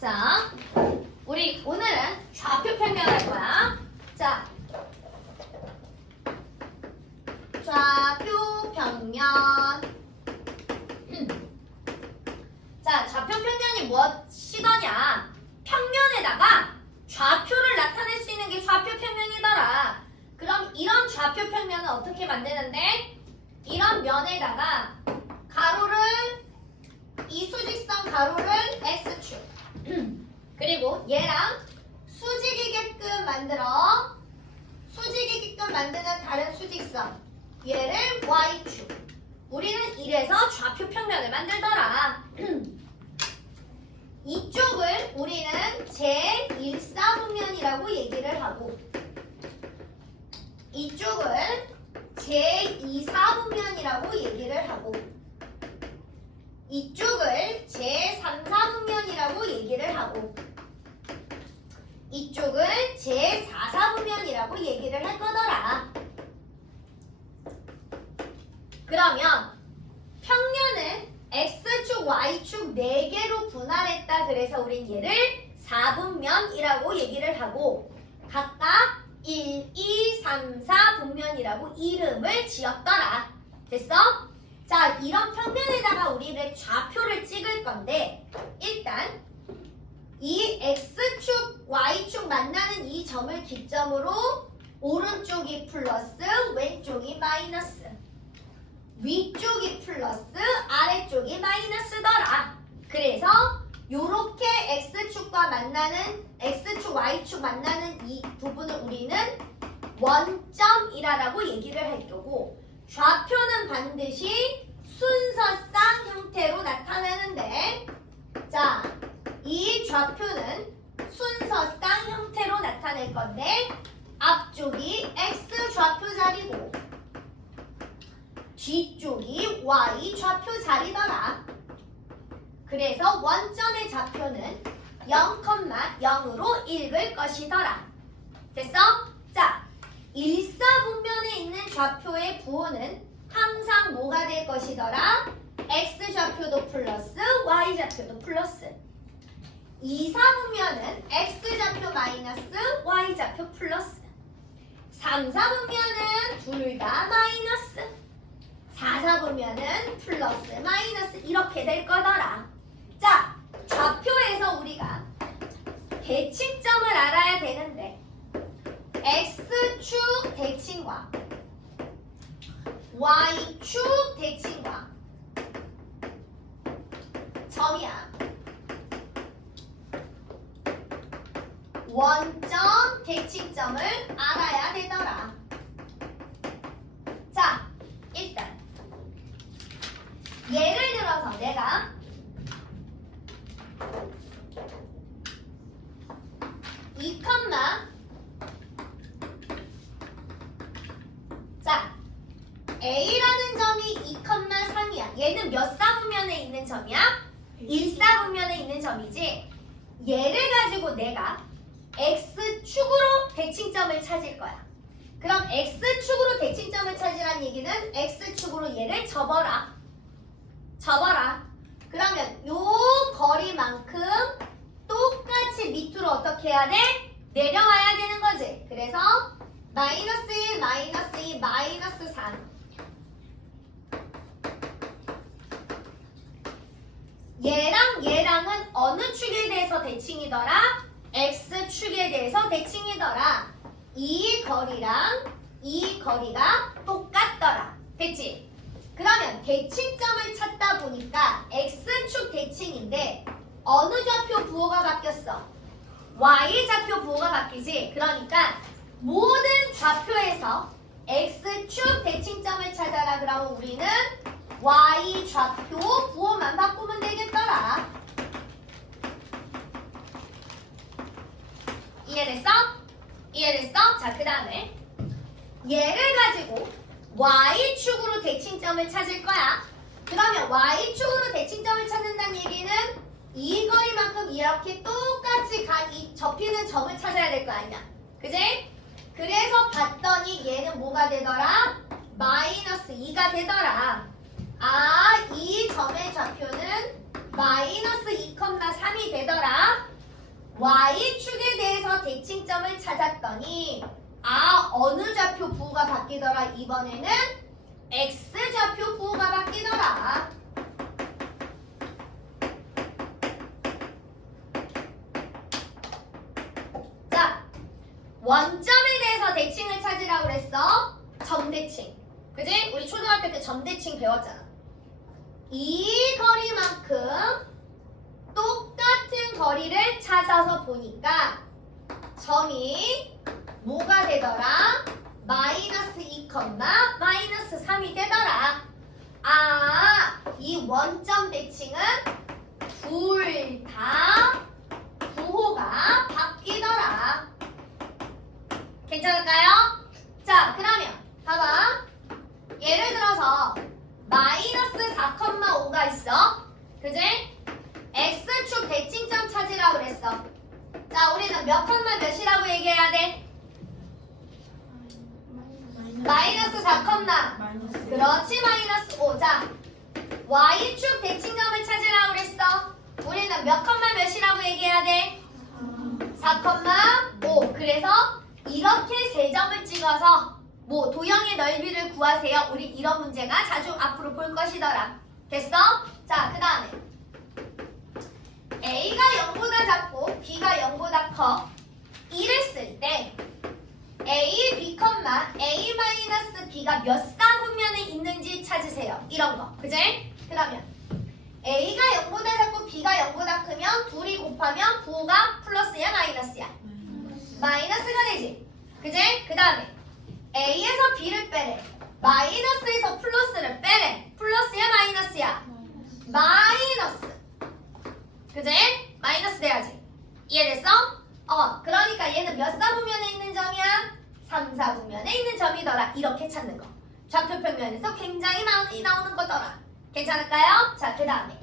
자, 우리 오늘은 좌표 평면할 거야. 자, 좌표 평면. 자, 좌표 평면이 무엇이더냐? 평면에다가 좌표를 나타낼 수 있는 게 좌표 평면이더라. 그럼 이런 좌표 평면은 어떻게 만드는데? 이런 면에다가 가로를, 이 수직선 가로를 X축 그리고 얘랑 수직이게끔 만드는 다른 수직선 얘를 Y축. 우리는 이래서 좌표 평면을 만들더라. 이쪽을 우리는 제1사분면이라고 얘기를 하고 이쪽을 제2사분면이라고 얘기를 하고 이쪽을 제3사분면이라고 얘기를 하고 이쪽을 제4사분면이라고 얘기를 할 거더라. 그러면 평면을 X축, Y축 4개로 분할했다. 그래서 우린 얘를 4분면이라고 얘기를 하고 각각 1, 2, 3, 4분면이라고 이름을 지었더라. 됐어? 자, 이런 평면에다가 우리를 좌표를 찍을 건데 일단 이 X축, Y축 만나는 이 점을 기점으로 오른쪽이 플러스, 왼쪽이 마이너스, 위쪽이 플러스, 아래쪽이 마이너스더라. 그래서 요렇게 X축과 X축, Y축 만나는 이 부분을 우리는 원점이라고 얘기를 할 거고 좌표는 반드시 순서쌍 형태로 나타나는데 자, 이 좌표는 순서쌍 형태로 나타낼 건데 앞쪽이 X 좌표 자리고 뒤쪽이 Y 좌표 자리더라. 그래서 원점의 좌표는 0,0으로 읽을 것이더라. 됐어? 자, 일사분면에 있는 좌표의 부호는 항상 뭐가 될 것이더라? X 좌표도 플러스, Y 좌표도 플러스. 이사분면은 X 좌표 마이너스, Y 좌표 플러스. 3사분면은 둘 다 마이너스. 4사분면은 플러스, 마이너스 이렇게 될 거더라. 자, 좌표에서 우리가 대칭점을 알아야 되는데 X축 대칭과 Y축 대칭과 점이야. 원점 대칭점을 알아야 되더라. 자, 일단 예를 들어서 내가 이 컴마 자 A라는 점이 2,3이야. 얘는 몇 사분면에 있는 점이야? 1사분면에 있는 점이지. 얘를 가지고 내가 X축으로 대칭점을 찾을 거야. 그럼 X축으로 대칭점을 찾으란 얘기는 X축으로 얘를 접어라. 그러면 요 거리만큼 똑같이 밑으로 어떻게 해야 돼? 내려와야 되는 거지. 그래서 마이너스 1, 마이너스 2, 마이너스 3. 얘랑은 어느 축에 대해서 대칭이더라? X축에 대해서 대칭이더라. 이 거리랑 이 거리가 똑같더라. 됐지? 그러면 대칭점을 찾다 보니까 X축 대칭인데 어느 좌표 부호가 바뀌었어? Y 좌표 부호가 바뀌지. 그러니까 모든 좌표에서 X축 대칭점을 찾아라. 그러면 우리는 Y 좌표 부호만 바꾸면 되겠더라. 이해됐어? 자, 그 다음에 얘를 가지고 Y축으로 대칭점을 찾을 거야. 그러면 Y축으로 대칭점을 찾는다는 얘기는 이 거리만큼 이렇게 똑같이 이 접히는 점을 찾아야 될 거 아니야. 그지? 그래서 봤더니 얘는 뭐가 되더라? 마이너스 2가 되더라. 아, 이 점의 좌표는 마이너스 2,3이 되더라. y축에 대해서 대칭점을 찾았더니 어느 좌표 부호가 바뀌더라? 이번에는 x좌표 부호가 바뀌더라. 자, 원점에 대해서 대칭을 찾으라고 그랬어. 점대칭. 그지? 우리 초등학교 때 점대칭 배웠잖아. 이 거리만큼 똑같은 거리를 찾아서 보니까 점이 뭐가 되더라? 마이너스 2, 마이너스 3이 되더라. 이 원점 대칭은 둘 다 부호가 바뀌더라. 괜찮을까요? 자, 그러면 봐봐. 예를 들어서 마이너스 4,5가 있어. 그지? x축 대칭점 찾으라고 그랬어. 자, 우리는 몇 컴마 몇이라고 얘기해야 돼? 마이너스 4, 그렇지, 마이너스 5. 자, y축 대칭점을 찾으라고 그랬어. 우리는 몇 컴마 몇이라고 얘기해야 돼? 4,5. 그래서 이렇게 세 점을 찍어서 도형의 넓이를 구하세요. 우리 이런 문제가 자주 앞으로 볼 것이더라. 됐어? 자, 그 다음에 A가 0보다 작고 B가 0보다 커. 이랬을 때 A, B, A 마이너스 B가 몇 쌍분면에 있는지 찾으세요. 이런 거. 그지? 그러면 A가 0보다 작고 B가 0보다 크면 둘이 곱하면 부호가 플러스야 마이너스야? 마이너스가 되지. 그지? 그 다음에 A에서 B를 빼래. 마이너스에서 플러스를 빼래. 플러스야 마이너스야? 마이너스. 그지? 마이너스 돼야지. 이해됐어? 그러니까 얘는 몇 사분면에 있는 점이야? 3, 4분면에 있는 점이더라. 이렇게 찾는 거. 좌표평면에서 굉장히 많이 나오는 거더라. 괜찮을까요? 자, 그 다음에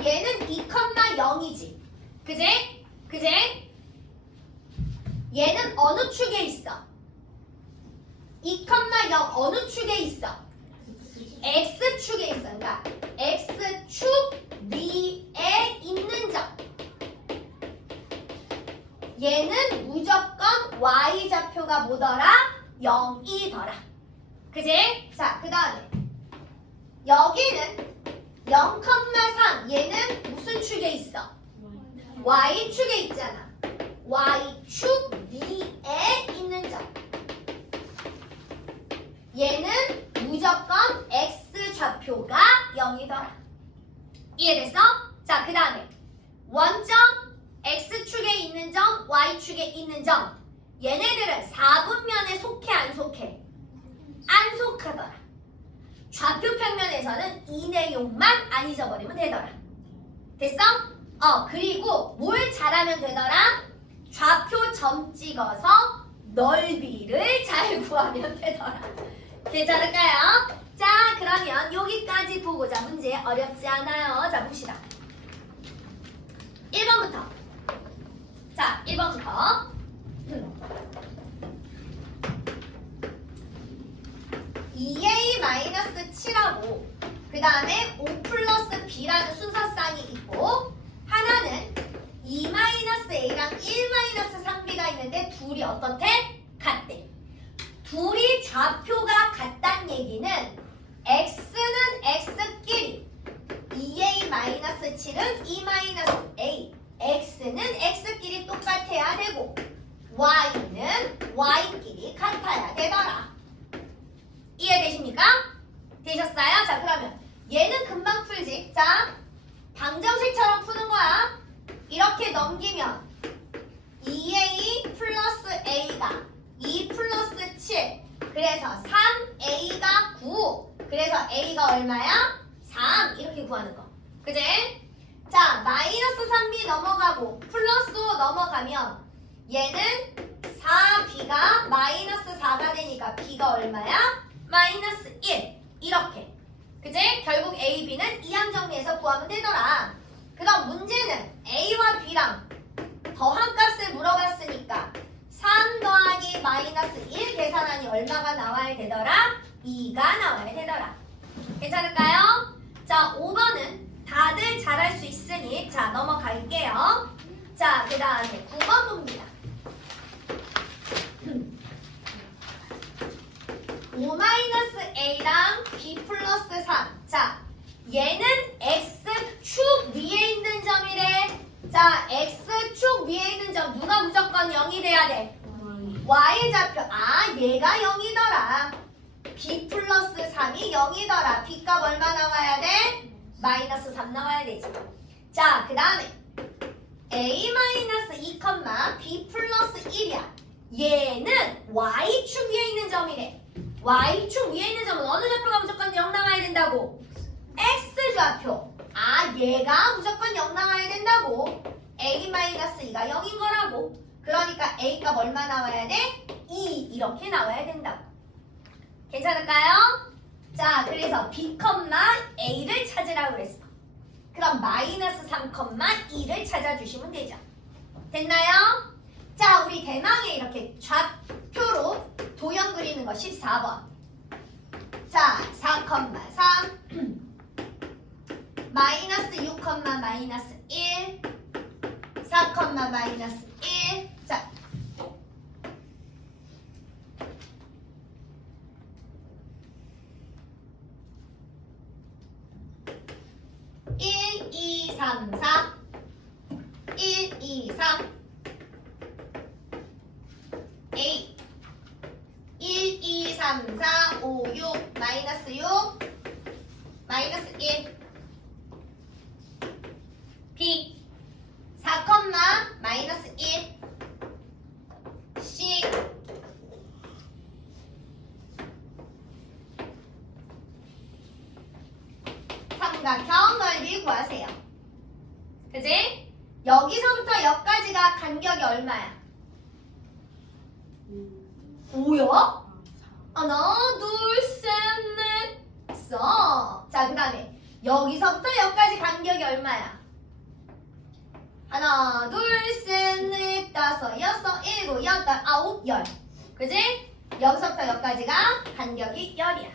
얘는 2,0이지. 그지? 그지? 얘는 어느 축에 있어? 2,0 어느 축에 있어? X축에 있어. 그러니까 X축 위에 있는 점. 얘는 무조건 Y좌표가 뭐더라? 0이더라. 그지? 자, 그 다음에 여기는 0,3. 얘는 무슨 축에 있어? Y축에 있잖아. Y축 위에 있는 점. 얘는 무조건 X좌표가 0이더라. 이해됐어? 자, 그 다음에 원점 X축에 있는 점, Y축에 있는 점. 얘네들은 4분면에 속해 안 속해? 안 속하더라. 좌표평면에서는 이 내용만 안 잊어버리면 되더라. 됐어? 그리고 뭘 잘하면 되더라? 좌표 점 찍어서 넓이를 잘 구하면 되더라. 괜찮을까요? 자, 그러면 여기까지 보고자. 문제 어렵지 않아요. 자, 봅시다. 1번부터. 자, 1번부터. 2a-7하고 그 다음에 5 플러스 b라는 순서쌍이 있고 하나는 2-a랑 1-3b가 있는데 둘이 어떻대? 같대. 둘이 좌표가 같다는 얘기는 x는 x끼리 2a-7은 2-a x는 x끼리 똑같아야 되고 y는 y끼리 같아야 되더라. 이해되십니까? 되셨어요? 자, 그러면 얘는 금방 풀지. 자, 방정식처럼 푸는 거야. 이렇게 넘기면 2a 플러스 a가 2 플러스 7 그래서 3a가 9 그래서 a가 얼마야? 3 이렇게 구하는 거. 그지? 자, 마이너스 3b 넘어가고 플러스 5 넘어가면 얘는 4b가 마이너스 4가 되니까 b가 얼마야? 마이너스 1 이렇게. 그지? 결국 a, b는 이항 정리해서 구하면 되더라. 그럼 문제는 a와 b랑 더한 값을 물어봤으니까 3 더하기 마이너스 1 계산하니 얼마가 나와야 되더라? 2가 나와야 되더라. 괜찮을까요? 자, 5번은 다들 잘할 수 있으니 자 넘어갈게요. 자, 그 다음에 9번 봅니다. 5-a랑 b 플러스 3. 자, 얘는 x축 위에 있는 점이래. 자, x축 위에 있는 점 누가 무조건 0이 돼야 돼? y좌표. 아, 얘가 0이더라. b 플러스 3이 0이더라. b값 얼마 나와야 돼? 마이너스 3 나와야 되지. 자, 그 다음에 a 마이너스 2, b 플러스 1이야. 얘는 y축 위에 있는 점이래. y축 위에 있는 점은 어느 좌표가 무조건 0 나와야 된다고? x좌표. 아, 얘가 무조건 0 나와야 된다고. a-2가 0인 거라고. 그러니까 a값 얼마 나와야 돼? 2 이렇게 나와야 된다고. 괜찮을까요? 자, 그래서 b, a를 찾으라고 그랬어. 그럼 마이너스 3, 2를 찾아주시면 되죠. 됐나요? 자, 우리 대망에 이렇게 좌표로 도형 그리는 거 14번. 자, 4, 3 마이너스 6, 마이너스 1 4, 마이너스 1 자, 일, 2, 3, 4 1, 2, 3 A 1, 2, 3, 4, 5, 6 마이너스 6 마이너스 1 B 4, 마이너스 1 C 삼각형 넓이 구하세요. 그지? 여기서부터 여기까지가 간격이 얼마야? 5요? 하나, 둘, 셋, 넷, 써. 자, 그 다음에 여기서부터 여기까지 간격이 얼마야? 하나, 둘, 셋, 넷, 다섯, 여섯, 일곱, 여덟, 아홉, 열. 그지? 여기서부터 여기까지가 간격이 10이야.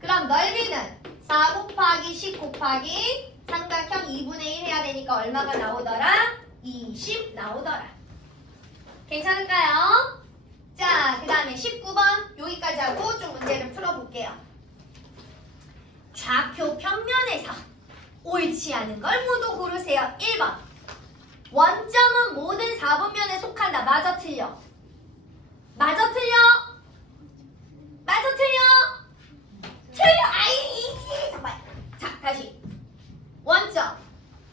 그럼 넓이는 4 곱하기 10 곱하기 삼각형 2분의 1 해야 되니까 얼마가 나오더라? 20 나오더라. 괜찮을까요? 자, 그 다음에 19번 여기까지 하고 좀 문제를 풀어볼게요. 좌표 평면에서 옳지 않은 걸 모두 고르세요. 1번 원점은 모든 4분면에 속한다. 맞아 틀려? 맞아 틀려? 맞아 틀려? 틀려! 아이 잠깐만. 자, 다시 원점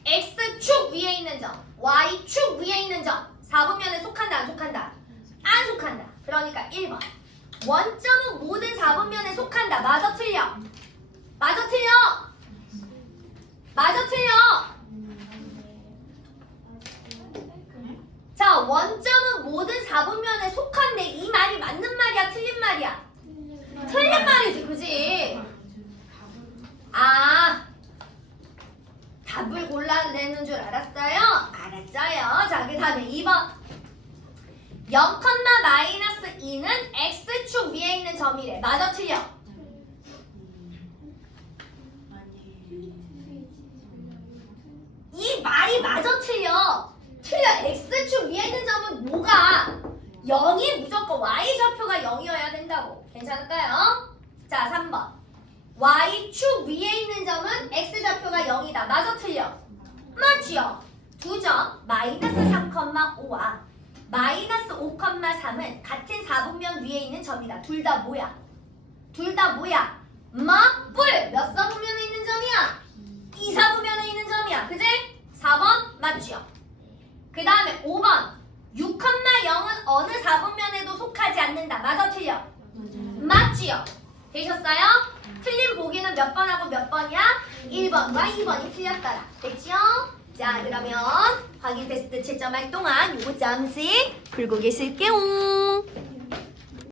X축 위에 있는 점 Y축 위에 있는 점 4분면에 속한다 안 속한다? 안 속한다. 그러니까 1번 원점은 모든 4분면에 속한다. 맞아 틀려? 맞아 틀려? 맞아 틀려? 자, 원점은 모든 4분면에 속한데 이 말이 맞는 말이야 틀린 말이야? 틀린 말이지, 그지? 아, 답을 골라내는 줄 알았어요? 알았어요. 자, 그 다음에 2번 0, 마이너스 2는 X축 위에 있는 점이래. 맞아 틀려? 이 말이 맞아 틀려? 틀려. X축 위에 있는 점은 뭐가? 0이 무조건 Y좌표가 0이어야 된다고. 괜찮을까요? 자, 3번 Y축 위에 있는 점은 X좌표가 0이다. 맞아 틀려? 맞지요? 두 점 마이너스 3, 5와 마이너스 5, 3은 같은 4분면 위에 있는 점이다. 둘 다 뭐야? 둘 다 뭐야? 뿔! 몇 4분면에 있는 점이야? 2, 4분면에 있는 점이야. 그지? 4번 맞지요? 그 다음에 5번 6, 0은 어느 4분면에도 속하지 않는다. 맞아 틀려? 맞지요? 되셨어요? 틀린 보기는 몇 번하고 몇 번이야? 1번과 2번이 틀렸더라. 됐지요? 자, 그러면 확인 테스트 채점할 동안 요거 잠시 풀고 계실게요.